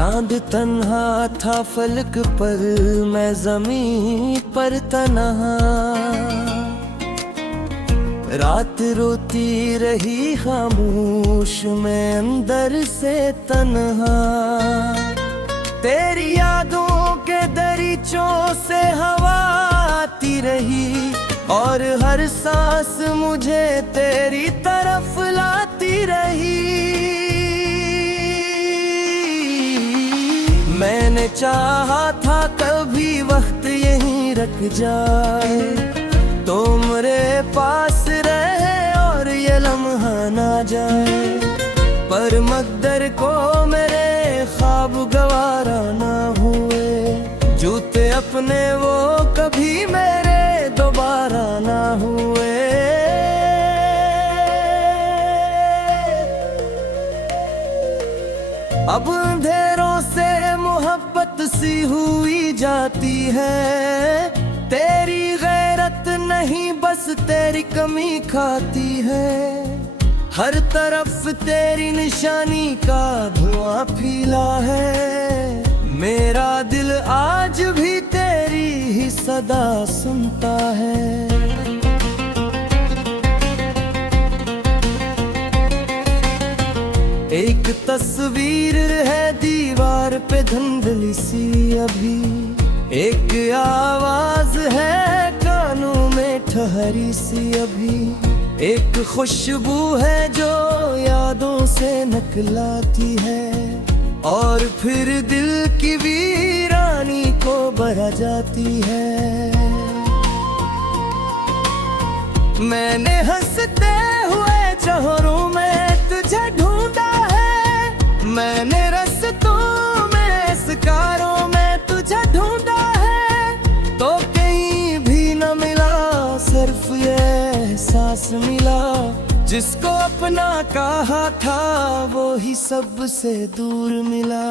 चांद तन्हा था फलक पर, मैं ज़मीं पर तन्हा। रात रोती रही खामोश, मैं अंदर से तन्हा। तेरी यादों के दरीचों से हवा आती रही, और हर सांस मुझे तेरी तरफ लाती रही। मैंने चाहा था कभी वक्त यहीं रख जाए, तो मेरे पास रहे और ये लम्हा ना जाए। पर मकदर को मेरे ख्वाब गवारा ना हुए, जूते अपने वो कभी मेरे दोबारा ना हुए। अब अंधेरों से मोहब्बत सी हुई जाती है, तेरी गैरत नहीं बस तेरी कमी खाती है। हर तरफ तेरी निशानी का धुआं फैला है, मेरा दिल आज भी तेरी ही सदा सुनता है। एक तस्वीर है दीवार पे धुंधली सी अभी, एक आवाज है कानों में ठहरी सी अभी, एक खुशबू है जो यादों से निकलाती है, और फिर दिल की वीरानी को बहा जाती है। मैंने हंसते हुए चेहरों में तुझे ढूंढा है, मैंने रास्तों में शिकारों में तुझे ढूंढा है, तो कहीं भी न मिला सिर्फ ये एहसास मिला। जिसको अपना कहा था वो ही सबसे दूर मिला।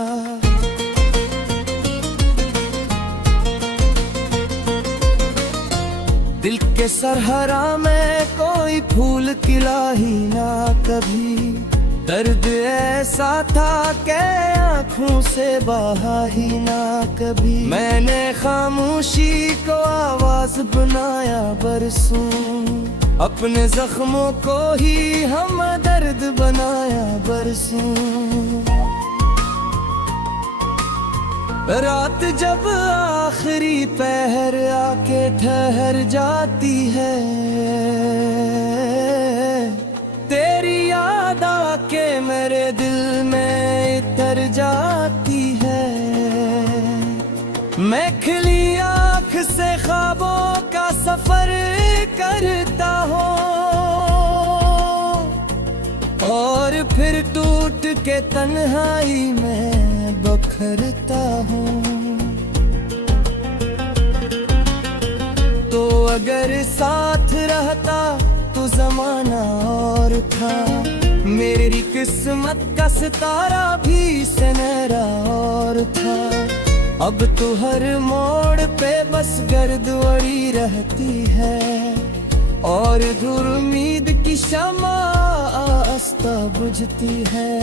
दिल के सरहरा में कोई फूल खिला ही ना कभी, दर्द ऐसा था कि आँखों से बहा ही ना कभी। मैंने खामोशी को आवाज बनाया बरसों, अपने जख्मों को ही हम दर्द बनाया बरसों। रात जब आखिरी पहर आके ठहर जाती है, तेरी याद आके मेरे दिल में इतर जाती है। मैं खिली आँख से ख्वाबों का सफर करता हूँ, और फिर टूट के तन्हाई में बखरता हूँ। तो अगर साथ रहता तो जमाना और था, मेरी किस्मत का सितारा भी सुनहरा और था। अब तो हर मोड़ पे बस गर्द उड़ी रहती है, और दूर उम्मीद की शमा आस्ता बुझती है।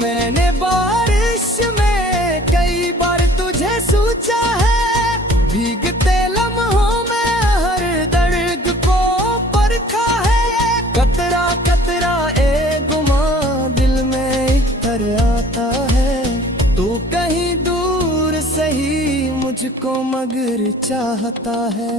मैंने बारिश में कई बार तुझे सोचा है, भीगते लम्हों में हर दर्द को परखा है। कतरा कतरा ए गुमा दिल में इतर आता है, तू कहीं दूर सही मुझको मगर चाहता है।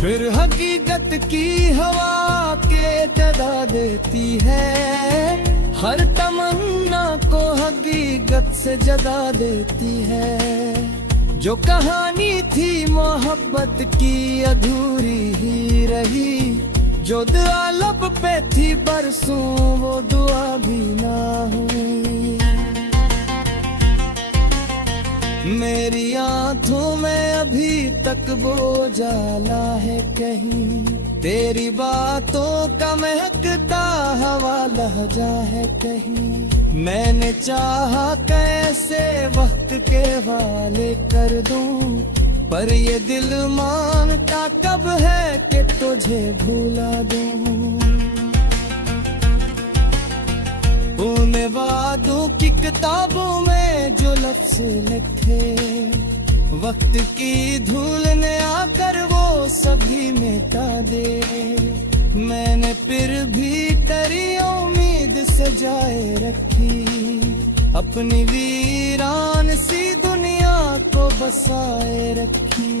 फिर हकीकत की हवा के जगा देती है, हर तमन्ना को हकीकत से जगा देती है। जो कहानी थी मोहब्बत की अधूरी ही रही, जो दुआ लब पे थी बरसों वो दुआ भी ना हुई। मेरी आँखों में अभी तक वो जाला है कहीं, तेरी बातों का महकता हवा लहजा है कहीं। मैंने चाहा कैसे वक्त के वाले कर दूं, पर ये दिल मांगता कब है कि तुझे भूला दूं। उन वादों की किताबों में जो लफ्ज़ लिखे, वक्त की धूल ने आकर वो सभी मिटा दे। मैंने फिर भी तेरी उम्मीद सजाए रखी, अपनी वीरान सी दुनिया को बसाए रखी।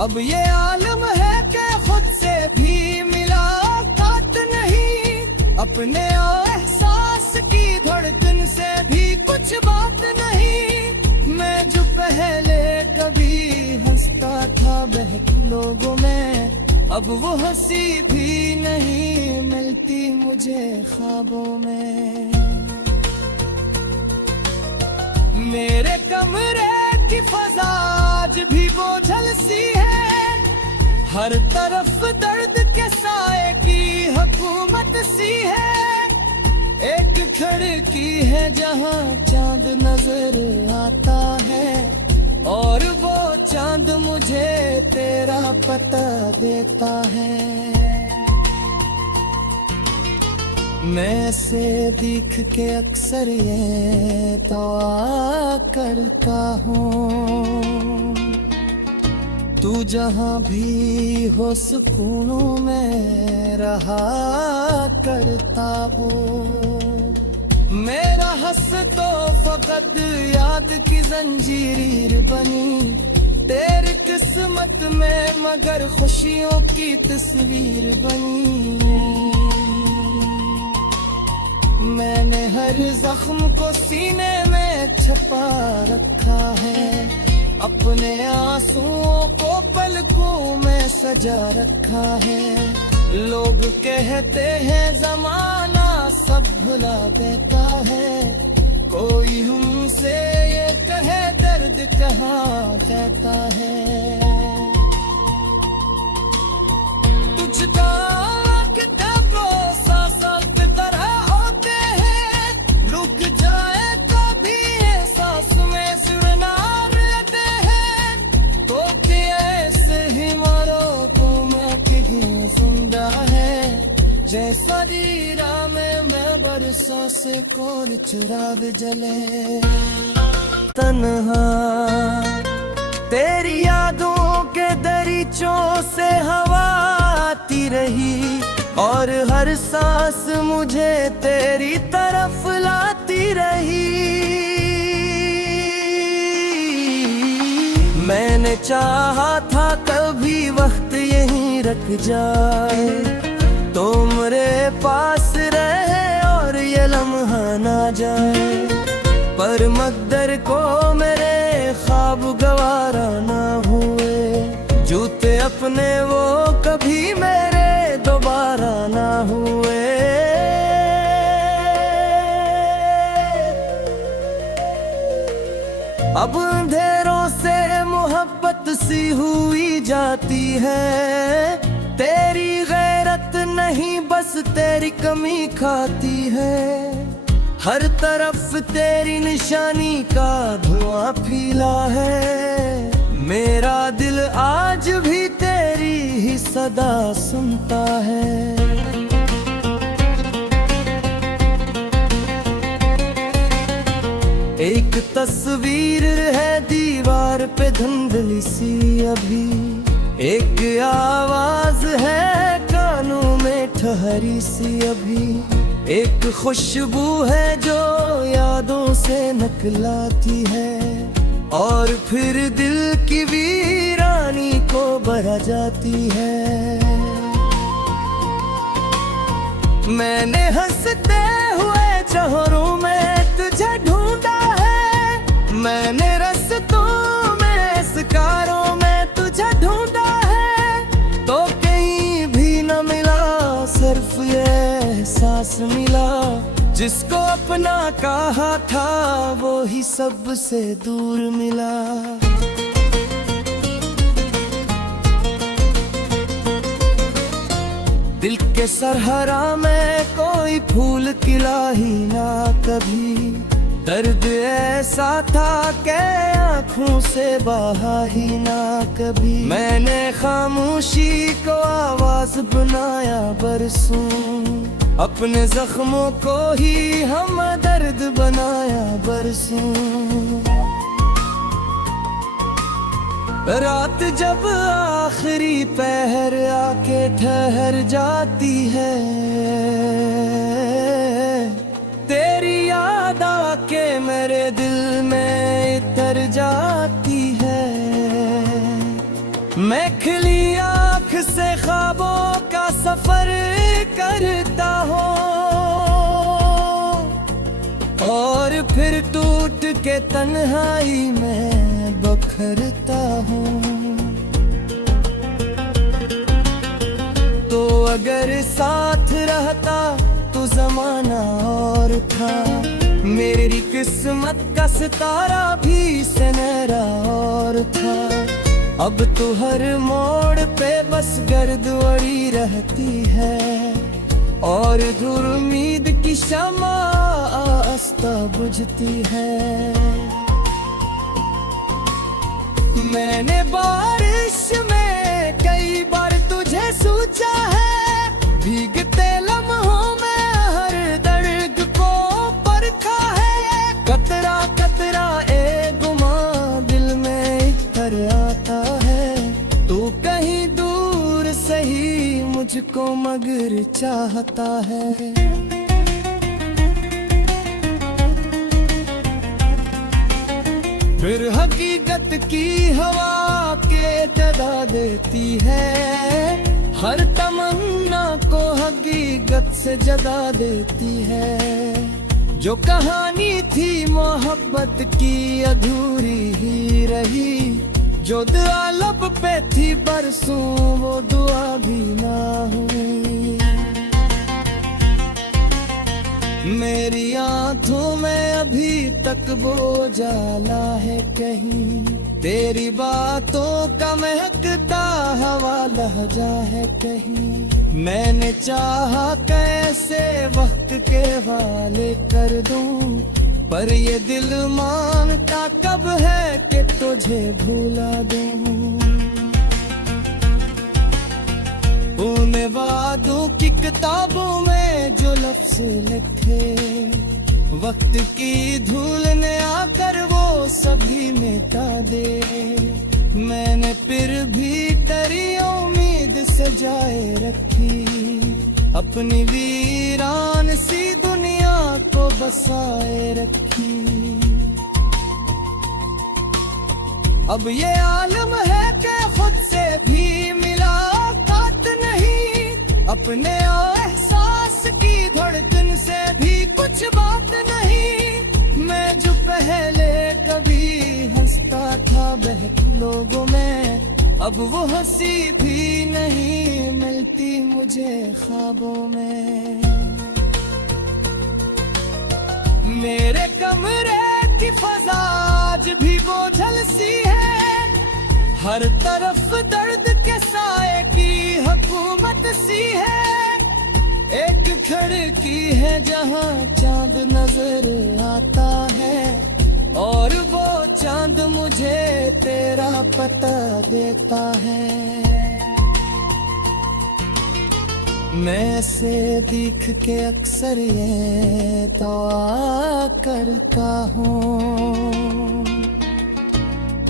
अब ये आलम है कि खुद से भी मुलाकात नहीं, अपने एहसास की धड़कन से भी कुछ बात नहीं। मैं जो पहले कभी हंसता था बहक लोगों में, अब वो हंसी भी नहीं मिलती मुझे ख्वाबों में। मेरे कमरे की फजा आज भी बोझल सी है, हर तरफ दर्द के साए की हुकूमत सी है। एक खिड़की है जहां चांद नजर आता है, और वो चांद मुझे तेरा पता देता है। मैं से दिख के अक्सर ये तो करता हूँ, तू जहाँ भी हो सुकूनों में रहा करता हो। मेरा हंस तो फकत याद की जंजीर बनी, तेरी किस्मत में मगर खुशियों की तस्वीर बनी। मैंने हर जख्म को सीने में छुपा रखा है, अपने आंसुओं को पलकों में सजा रखा है। लोग कहते हैं जमाना सब भुला देता है, कोई हमसे ये कहे दर्द कहाँ कहता है। तुझका किताबों सांसों की तरह होते हैं, रुक जाए तो भी सांस में सुरनार लेते हैं। तो कि ऐसे ही मारो तुम कहीं जिंदा है, जैसा दीरा में मैं बरसों से कोल चिराग जले। तन्हा तेरी यादों के दरीचों से हवा आती रही, और हर सांस मुझे तेरी तरफ लाती रही। मैंने चाहा था कभी वक्त यहीं रख जाए, तो मेरे पास रहे और ये लम्हा ना जाए। पर मकदर को मेरे ख्वाब गवारा ना हुए, जूते अपने वो कभी मेरे दोबारा ना हुए। अब अंधेरों से मोहब्बत सी हुई जाती है, तेरी गैरत नहीं बस तेरी कमी खाती है। हर तरफ तेरी निशानी का धुआं फैला है, मेरा दिल आज भी तेरी ही सदा सुनता है। एक तस्वीर है दीवार पे धुंधली सी अभी, एक आवाज है कानों में ठहरी सी अभी, एक खुशबू है जो यादों से नकलाती है, और फिर दिल की वीरानी को बहा जाती है। मैंने हंसते हुए चेहरों में तुझे ढूंढा है, मैंने रस्तों में शिकारों में तुझे ढूंढा है, तो कहीं भी न मिला सिर्फ ये एहसास मिला, जिसको अपना कहा था वो ही सबसे दूर मिला। दिल के सरहरा में कोई फूल खिला ही ना कभी, दर्द ऐसा था कि आँखों से बहा ही ना कभी। मैंने खामोशी को आवाज बनाया बरसों, अपने जख्मों को ही हम दर्द बनाया बरसों। रात जब आखिरी पहर आके ठहर जाती है, तेरी याद आके मेरे दिल में इतर जाती है। मैं खिली आँख से ख्वाबों का सफर करता हूँ और फिर टूट के तन्हाई में बखरता हूँ। तो अगर साथ रहता तो जमाना और था, मेरी किस्मत का सितारा भी सनहरा और था। अब तो हर मोड़ पे बस गर्द उड़ी रहती है और दूर उम्मीद की शमा आस्ता बुझती है। मैंने बारिश में कई बार तुझे सोचा है, भीगते लम्हों में हर दर्द को परखा है। कतरा कतरा ए गुमा दिल में इतर आता है, तू कहीं दूर सही मुझको मगर चाहता है। फिर हकीकत की हवा के जगा देती है, हर तमन्ना को हकीकत से जगा देती है। जो कहानी थी मोहब्बत की अधूरी ही रही, जो दुआ लब पे थी बरसों वो दुआ भी ना हुई। मेरी आंखों में अभी तक वो जाला है कहीं, तेरी बातों का महकता हवा लहजा है कहीं। मैंने चाहा कैसे वक्त के वाले कर दूं, पर ये दिल मांगता कब है कि तुझे भूला दूं। उन वादों की किताबों में जो लफ्ज़ लिखे, वक्त की धूल ने आकर वो सभी मिटा दे। मैंने फिर भी तेरी उम्मीद सजाए रखी, अपनी वीरान सी दुनिया को बसाए रखी। अब ये आलम है कि खुद से भी मुलाकात नहीं, अपने एहसास की धड़कन से भी कुछ बात नहीं। मैं जो पहले कभी हंसता था बहक लोगों में, अब वो हंसी भी नहीं मिलती मुझे ख्वाबों में। मेरे कमरे की फजा आज भी बोझल सी है, हर तरफ दर्द के साए की हुकूमत सी है। एक खिड़की है जहाँ चांद नजर आता है, और वो चांद मुझे तेरा पता देता है। मैं से दिख के अक्सर ये दुआ करता हूँ,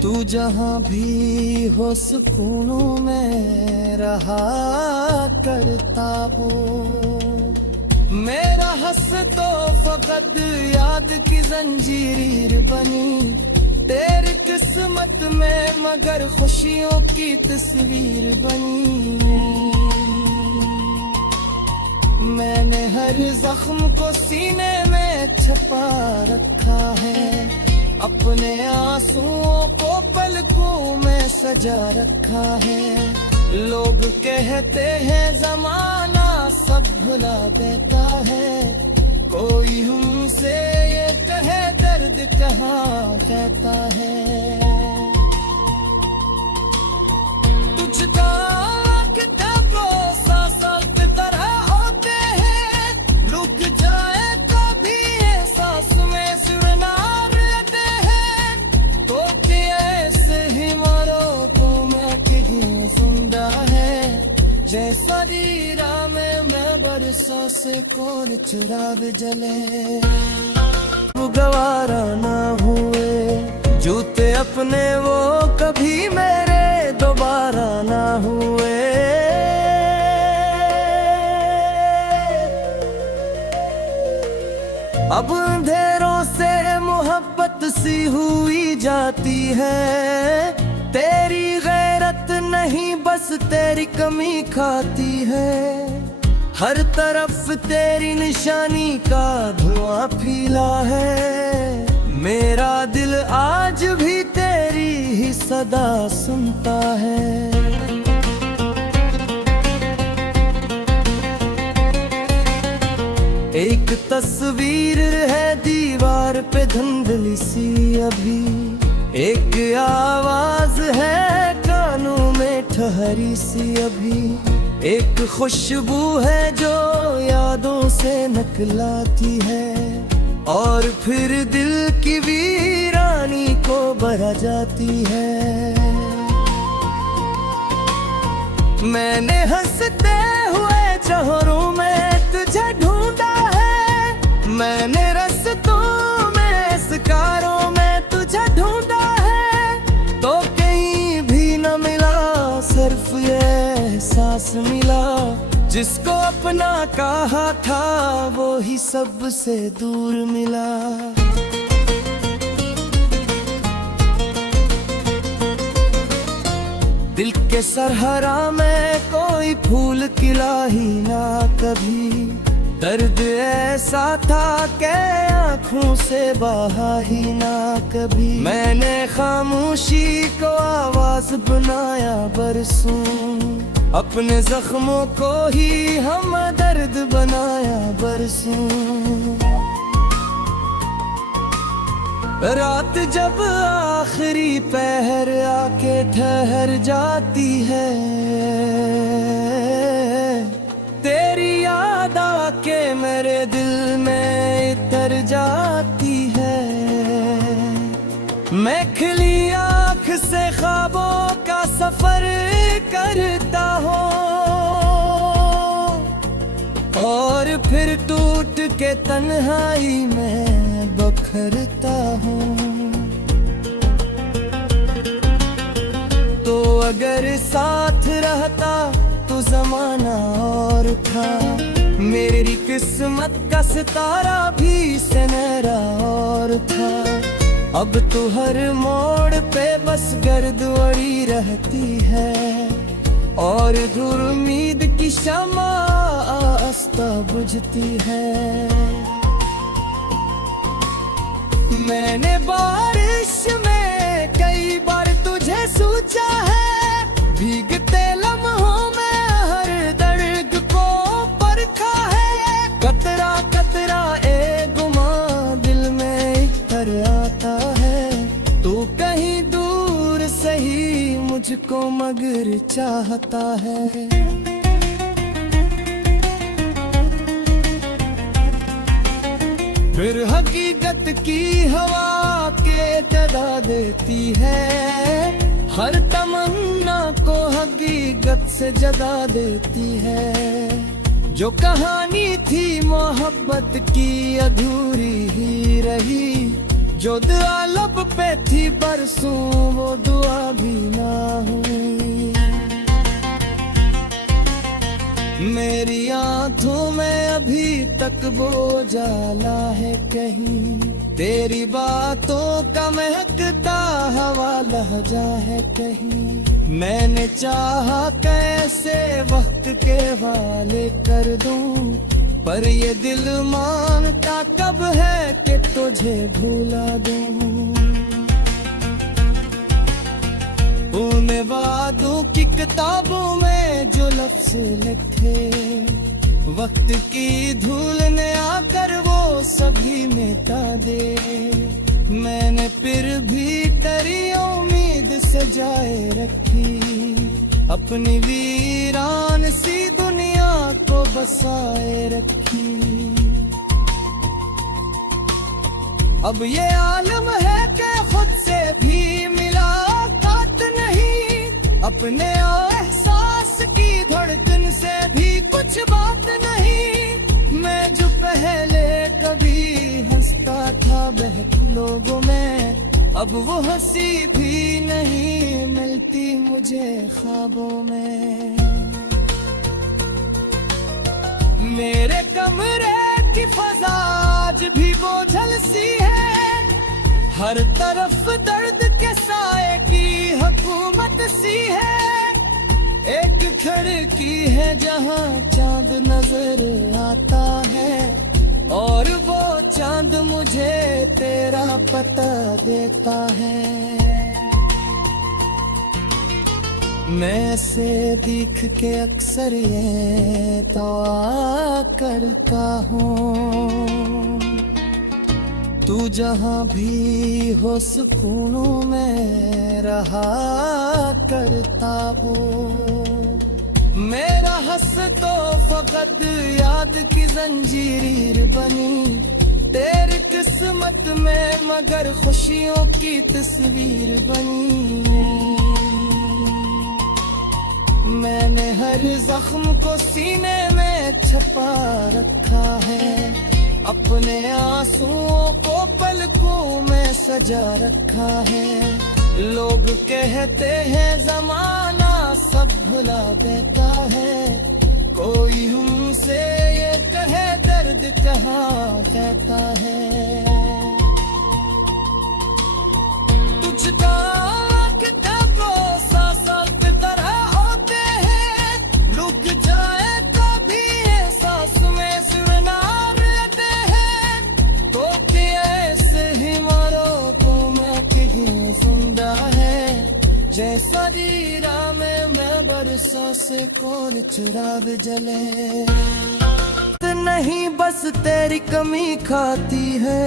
तू जहाँ भी हो सुकूनों में रहा करता हो। मेरा हंस तो फकत याद की जंजीर बनी, तेरी किस्मत में मगर खुशियों की तस्वीर बनी। मैंने हर जख्म को सीने में छुपा रखा है, अपने आंसुओं को पलकों में सजा रखा है। लोग कहते हैं जमाना सब भुला देता है, कोई हमसे ये कहे दर्द कहाँ कहता है। तुझका किताबों सांसों की तरह होते हैं, रुक जाए तो भी एहसास में सुरना सौ से कौन चिराग जले, गवारा ना हुए जूते अपने वो कभी मेरे दोबारा ना हुए। अब अंधेरों से मोहब्बत सी हुई जाती है, तेरी गैरत नहीं बस तेरी कमी खाती है। हर तरफ तेरी निशानी का धुआं फैला है, मेरा दिल आज भी तेरी ही सदा सुनता है। एक तस्वीर है दीवार पे धुंधली सी अभी, एक आवाज है कानों में ठहरी सी अभी, एक खुशबू है जो यादों से निकलाती है और फिर दिल की वीरानी को भरा जाती है। मैंने हंसते हुए चेहरों में तुझे ढूंढा है, मैंने रस्तों में शिकारों में तुझे ढूंढा है, तो कहीं भी न मिला सिर्फ ये एहसास मिला, जिसको अपना कहा था वो ही सबसे दूर मिला। दिल के सरहरा में कोई फूल खिला ही ना कभी, दर्द ऐसा था कि आँखों से बहा ही ना कभी। मैंने खामोशी को आवाज बनाया बरसों, अपने जख्मों को ही हम दर्द बनाया बरसों। रात जब आखिरी पहर आके ठहर जाती है, तेरी याद आके मेरे दिल में इतर जाती है। मैं खिली आँख से ख्वाबों का सफर करता हूँ और फिर टूट के तन्हाई में बखरता हूँ। तो अगर साथ रहता तो जमाना और था, मेरी किस्मत का सितारा भी सुनहरा और था। अब तो हर मोड़ पे बस गर्द उड़ी रहती है और दूर उम्मीद की शमा आस्ता बुझती है। मैंने बारिश में कई बार तुझे सोचा है, भीगते लम्हों में हर दर्द को परखा है। कतरा कतरा ए गुमा दिल में इतर आता है, तू कहीं दूर सही मुझको मगर चाहता है। फिर हकीकत की हवा के जगा देती है, हर तमन्ना को हकीकत से जगा देती है। जो कहानी थी मोहब्बत की अधूरी ही रही, जो दुआ लब पे थी बरसों वो दुआ भी ना हुई। मेरी आंखों में अभी तक वो जाला है कहीं, तेरी बातों का महकता हवा लहजा है कहीं। मैंने चाहा कैसे वक्त के वाले कर दूं, पर ये दिल मांगता कब है कि तुझे भूला दूं। उन वादों की किताबों में जो लफ्ज़ लिखे, वक्त की धूल ने आकर वो सभी मिटा दे। मैंने फिर भी तेरी उम्मीद सजाए रखी, अपनी वीरान सी दुनिया को बसाए रखी। अब ये आलम है कि खुद से भी मुलाकात नहीं, अपने एहसास की धड़कन से भी कुछ बात नहीं। अब वो हंसी भी नहीं मिलती मुझे ख्वाबों में। मेरे कमरे की फजा आज भी बोझल सी है, हर तरफ दर्द के साए की हुकूमत सी है। एक खिड़की है जहां चांद नजर आता है, और वो चांद मुझे तेरा पता देता है। मैं से दिख के अक्सर ये तो करता हूँ, तू जहाँ भी हो सुकूनों में रहा करता हूँ। मेरा हंस तो फकत याद की जंजीर बनी, तेरी किस्मत में मगर खुशियों की तस्वीर बनी। मैंने हर जख्म को सीने में छपा रखा है, अपने आंसुओं को पलकों में सजा रखा है। लोग कहते हैं जमाना सब भुला देता है, कोई हमसे ये कहे दर्द कहाँ कहता है। तुझका किताबों साथ तरह होते हैं, रुक जाए कभी एहसास में सुरनार लेते हैं। तो कि ऐसे ही मारो तो मैं कहीं जिंदा है, जैसा नीरा में मैं बरसा से कौन चिराग जले। नहीं बस तेरी कमी खाती है,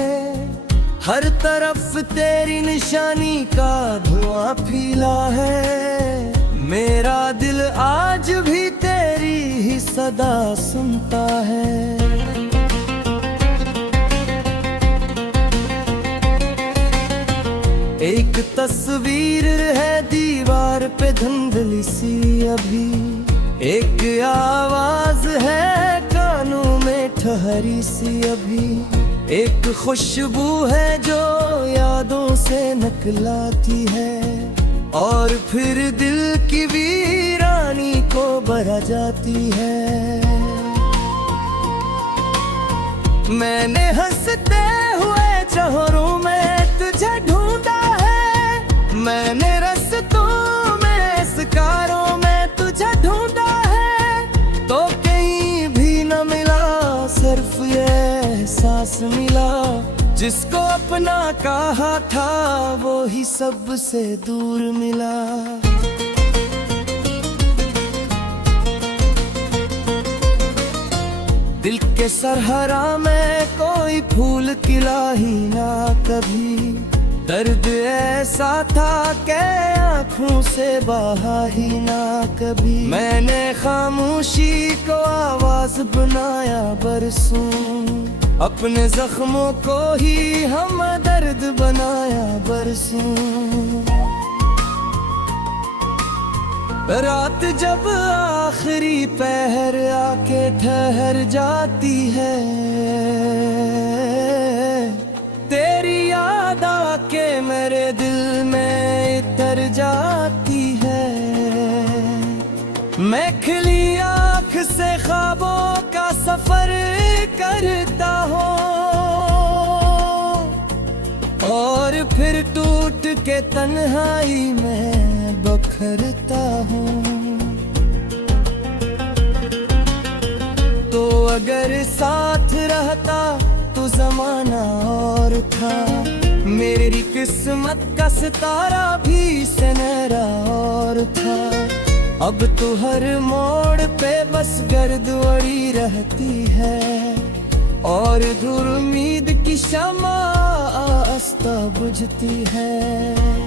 हर तरफ तेरी निशानी का धुआं फैला है। मेरा दिल आज भी तेरी ही सदा सुनता है। एक तस्वीर है दीवार पे धुंधली सी अभी, एक आवाज है कानों में ठहरी सी अभी, एक खुशबू है जो यादों से निकलाती है, और फिर दिल की वीरानी को भरा जाती है। मैंने हंसते हुए चेहरों में तुझे ढूंढा है, मैंने रस्तों में स्कारों में तुझे ढूंढा है। तो कहीं भी न मिला, सिर्फ ये एहसास मिला, जिसको अपना कहा था वो ही सबसे दूर मिला। दिल के सरहरा में कोई फूल खिला ही ना कभी, दर्द ऐसा था कि आँखों से बहा ही ना कभी। मैंने खामोशी को आवाज बनाया बरसों, अपने जख्मों को ही हम दर्द बनाया बरसों। रात जब आखिरी पहर आके ठहर जाती है, तेरी याद आके मेरे दिल में इतर जाती है। मैं खिली आँख से ख्वाबों का सफर करता हूँ, और फिर टूट के तन्हाई में बखरता हूँ। तो अगर साथ रहता तो जमाना और था, मेरी किस्मत का सितारा भी सुनहरा और था। अब तो हर मोड़ पे बस गर्द उड़ी रहती है, और दूर उम्मीद की शमा आस्ता बुझती है।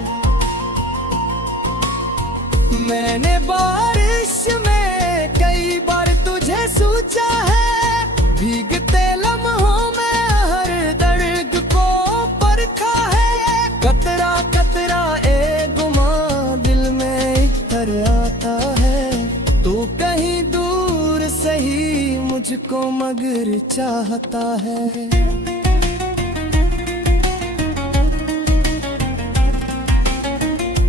मैंने बारिश में कई बार तुझे सोचा है, भीगते लम्हों में हर दर्द को परखा है। कतरा कतरा ए गुमा दिल में इतर आता है, तू कहीं दूर सही मुझको मगर चाहता है।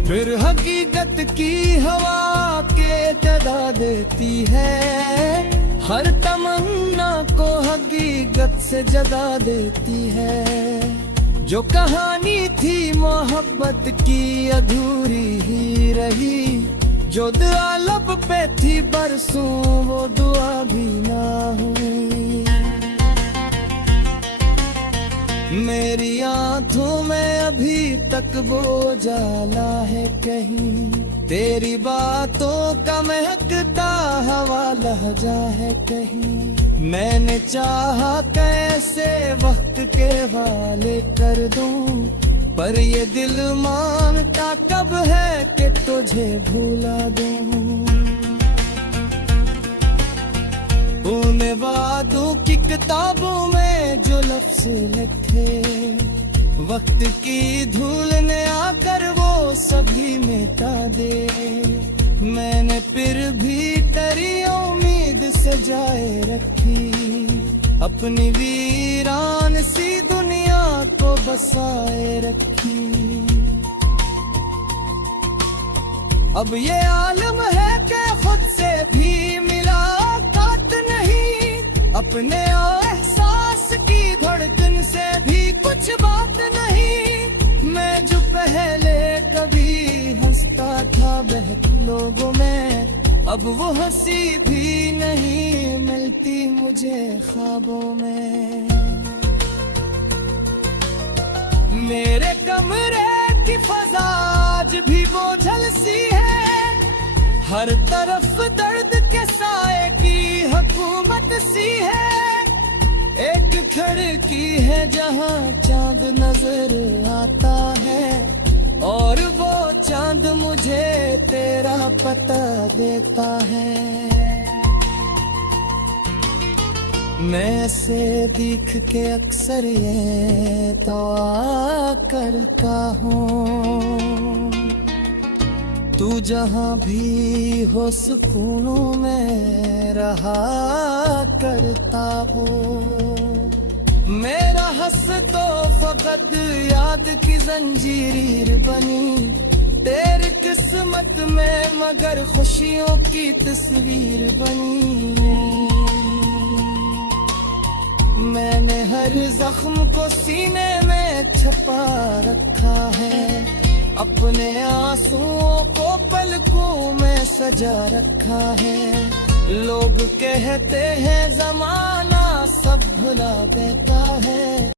फिर हकीकत की हवा के जगा देती है, हर तमन्ना को हकीकत से जगा देती है। जो कहानी थी मोहब्बत की अधूरी ही रही, जो दुआ लब पे थी बरसों वो दुआ भी ना हुई। मेरी आंखों में अभी तक वो जाला है कहीं, तेरी बातों का महकता हवा लहजा है कहीं। मैंने चाहा कैसे वक्त के वाले कर दूं, पर ये दिल मांगता कब है कि तुझे भूला दूं। उन वादों की किताबों में जो लफ्ज़ लिखे, वक्त की धूल ने आकर वो सभी मिटा दे। मैंने फिर भी तेरी उम्मीद सजाए रखी, अपनी वीरान सी दुनिया को बसाए रखी। अब ये आलम है कि खुद से भी मुलाकात नहीं, अपने एहसास की धड़कन से भी कुछ बात नहीं। मैं जो पहले कभी हंसता था बहुत लोगों में, अब वो हंसी भी नहीं मिलती मुझे ख्वाबों में। मेरे कमरे की फजा आज भी बोझल सी है, हर तरफ दर्द के साए की हुकूमत सी है। एक खिड़की है जहां चांद नजर आता है, और वो चांद मुझे तेरा पता देता है। मैं से दिख के अक्सर ये तो करता हूँ, तू जहाँ भी हो सुकूनों में रहा करता हो। मेरा हंस तो फकत याद की जंजीर बनी, तेरी किस्मत में मगर खुशियों की तस्वीर बनी। मैंने हर जख्म को सीने में छुपा रखा है, अपने आंसुओं को पलकों में सजा रखा है। लोग कहते हैं जमाना सब भुला देता है,